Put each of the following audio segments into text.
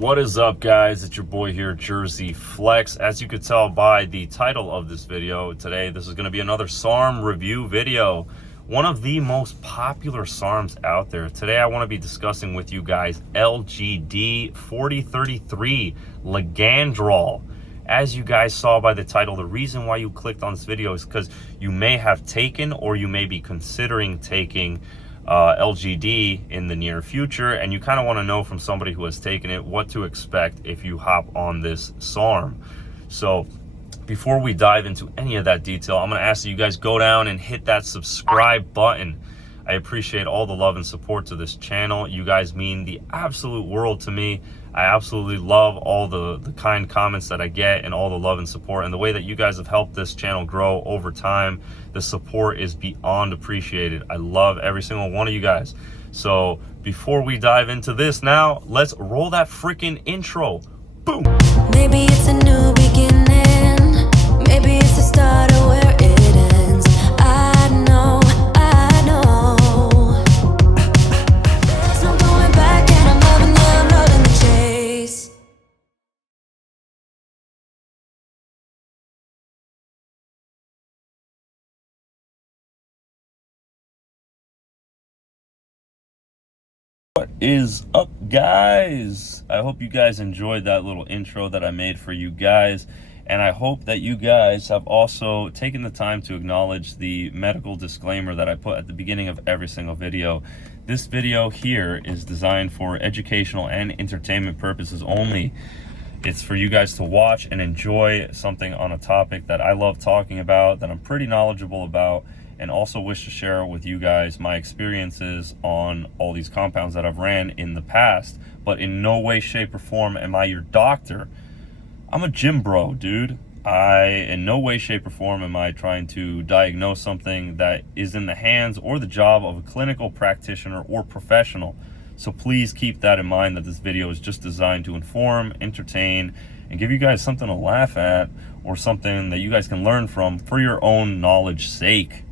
What is up, guys? It's your boy here, Jersey Flex. As you could tell by the title of this video today, this is going to be another SARM review video. One of the most popular SARMs out there. Today I want to be discussing with you guys LGD 4033 Ligandrol. As you guys saw by the title, the reason why you clicked on this video is because you may have taken or you may be considering taking LGD in the near future, and you kind of want to know from somebody who has taken it what to expect if you hop on this SARM. So before we dive into any of that detail, I'm going to ask that you guys go down and hit that subscribe button. I appreciate all the love and support to this channel. You guys mean the absolute world to me. I absolutely love all the kind comments that I get and all the love and support, and the way that you guys have helped this channel grow over time. The support is beyond appreciated. I love every single one of you guys. So before we dive into this now, let's roll that freaking intro. Boom. Maybe it's a new beginning. Maybe it's the start of where it ends. I know. There's no going back, and I'm loving you, I'm loving the chase. What is up, guys? I hope you guys enjoyed that little intro that I made for you guys, and I hope that you guys have also taken the time to acknowledge the medical disclaimer that I put at the beginning of every single video. This video here is designed for educational and entertainment purposes only. It's for you guys to watch and enjoy something on a topic that I love talking about, that I'm pretty knowledgeable about, and also wish to share with you guys my experiences on all these compounds that I've ran in the past. But in no way, shape, or form am I your doctor. I'm a gym bro, dude. In no way, shape, or form am I trying to diagnose something that is in the hands or the job of a clinical practitioner or professional. So please keep that in mind, that this video is just designed to inform, entertain, and give you guys something to laugh at, or something that you guys can learn from for your own knowledge sake.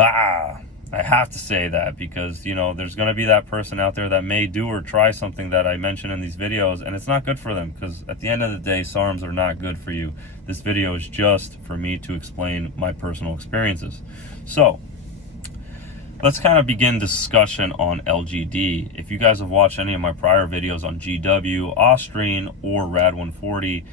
I have to say that because, you know, there's going to be that person out there that may do or try something that I mention in these videos, and it's not good for them, because at the end of the day, SARMs are not good for you. This video is just for me to explain my personal experiences. So let's kind of begin discussion on LGD. If you guys have watched any of my prior videos on GW, Austrian, or Rad 140,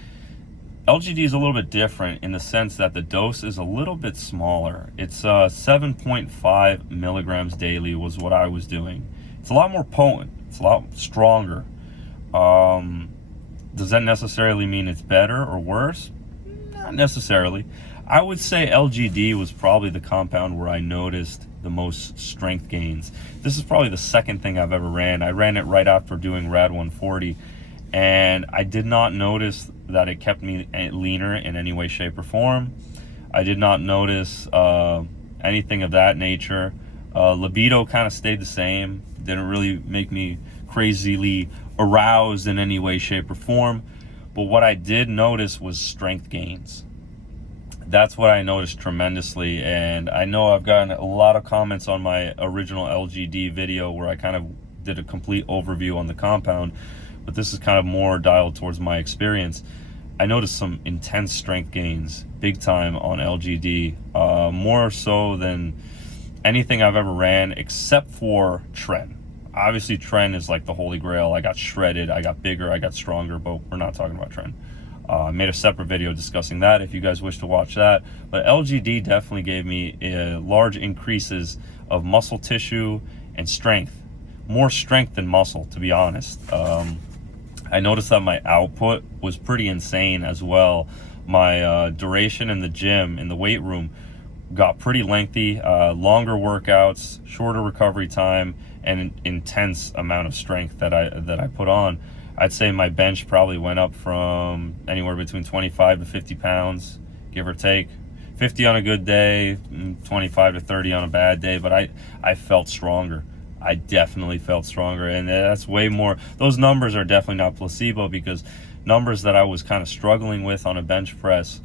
LGD is a little bit different in the sense that the dose is a little bit smaller. It's 7.5 milligrams daily was what I was doing. It's a lot more potent. It's a lot stronger. Does that necessarily mean it's better or worse? Not necessarily. I would say LGD was probably the compound where I noticed the most strength gains. This is probably the second thing I've ever ran. I ran it right after doing Rad 140, and I did not notice that it kept me leaner in any way, shape, or form. I did not notice anything of that nature. Libido kind of stayed the same. Didn't really make me crazily aroused in any way, shape, or form. But what I did notice was strength gains. That's what I noticed tremendously. And I know I've gotten a lot of comments on my original LGD video where I kind of did a complete overview on the compound, but this is kind of more dialed towards my experience. I noticed some intense strength gains, big time, on LGD, more so than anything I've ever ran except for Tren. Obviously, Tren is like the holy grail. I got shredded, I got bigger, I got stronger, but we're not talking about Tren. I made a separate video discussing that if you guys wish to watch that. But LGD definitely gave me large increases of muscle tissue and strength. More strength than muscle, to be honest. I noticed that my output was pretty insane as well. My duration in the gym, in the weight room, got pretty lengthy. Longer workouts, shorter recovery time, and an intense amount of strength that I put on. I'd say my bench probably went up from anywhere between 25 to 50 pounds, give or take. 50 on a good day, 25 to 30 on a bad day, but I felt stronger. I definitely felt stronger, and that's way more. Those numbers are definitely not placebo, because numbers that I was kind of struggling with on a bench press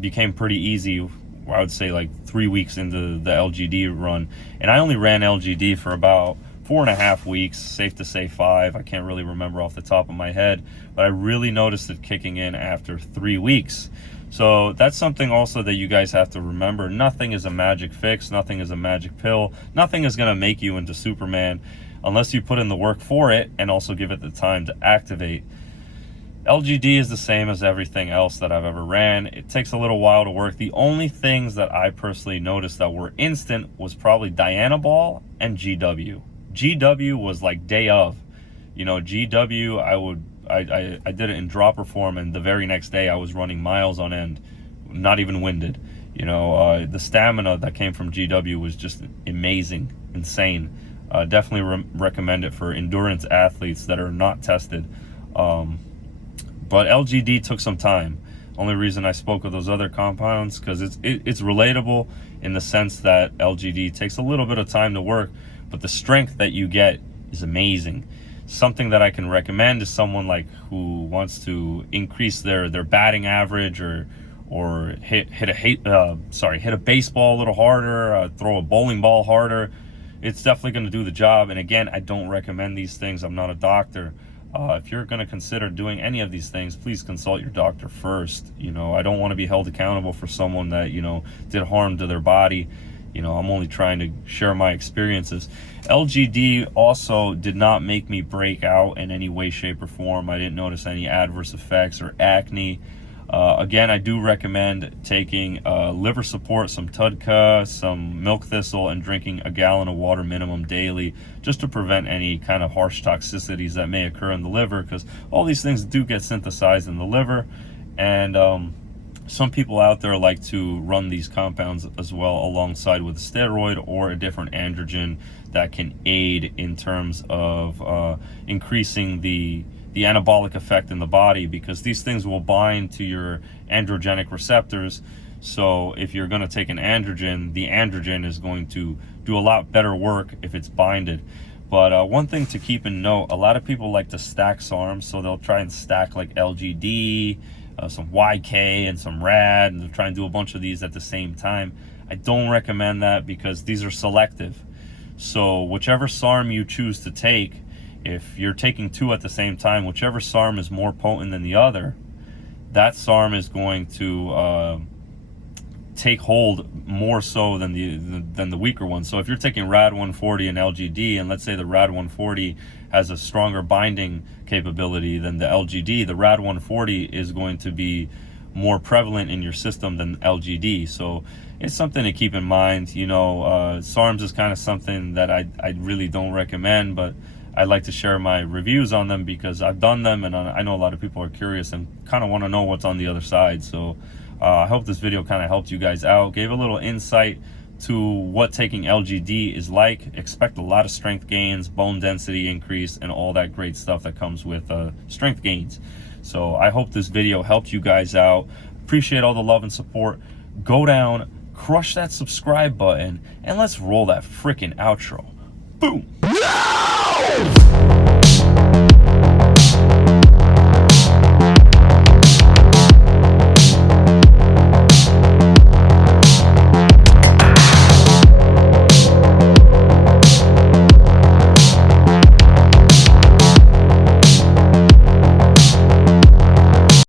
became pretty easy, I would say, like 3 weeks into the LGD run. And I only ran LGD for about 4.5 weeks, safe to say 5. I can't really remember off the top of my head, but I really noticed it kicking in after 3 weeks. So that's something also that you guys have to remember. Nothing is a magic fix. Nothing is a magic pill. Nothing is going to make you into Superman unless you put in the work for it and also give it the time to activate. LGD is the same as everything else that I've ever ran. It takes a little while to work. The only things that I personally noticed that were instant was probably Dianabol and GW. GW was like day of. You know, GW, I did it in dropper form, and the very next day I was running miles on end, not even winded. You know, the stamina that came from GW was just amazing, insane. Definitely recommend it for endurance athletes that are not tested. But LGD took some time. Only reason I spoke of those other compounds because it's relatable in the sense that LGD takes a little bit of time to work, but the strength that you get is amazing. Something that I can recommend is someone like who wants to increase their batting average or hit a baseball a little harder, throw a bowling ball harder. It's definitely going to do the job. And again, I don't recommend these things. I'm not a doctor. If you're going to consider doing any of these things, please consult your doctor first. You know, I don't want to be held accountable for someone that, you know, did harm to their body. You know, I'm only trying to share my experiences. LGD also did not make me break out in any way, shape, or form. I didn't notice any adverse effects or acne. Again, I do recommend taking liver support, some TUDCA, some milk thistle, and drinking a gallon of water minimum daily, just to prevent any kind of harsh toxicities that may occur in the liver, because all these things do get synthesized in the liver. And some people out there like to run these compounds as well alongside with a steroid or a different androgen that can aid in terms of increasing the anabolic effect in the body, because these things will bind to your androgenic receptors. So if you're going to take an androgen, the androgen is going to do a lot better work if it's binded. But one thing to keep in note, a lot of people like to stack SARMs, so they'll try and stack like LGD, some YK, and some RAD, and they'll try and do a bunch of these at the same time. I don't recommend that because these are selective. So whichever SARM you choose to take, if you're taking two at the same time, whichever SARM is more potent than the other, that SARM is going to take hold more so than the weaker one. So if you're taking RAD 140 and LGD, and let's say the RAD 140 has a stronger binding capability than the LGD, the RAD 140 is going to be more prevalent in your system than LGD. So it's something to keep in mind. You know, SARMs is kind of something that I really don't recommend, but I like to share my reviews on them because I've done them, and I know a lot of people are curious and kind of want to know what's on the other side. So I hope this video kind of helped you guys out, gave a little insight to what taking LGD is like. Expect a lot of strength gains, bone density increase, and all that great stuff that comes with strength gains. So I hope this video helped you guys out. Appreciate all the love and support. Go down, crush that subscribe button, and let's roll that freaking outro. Boom. No!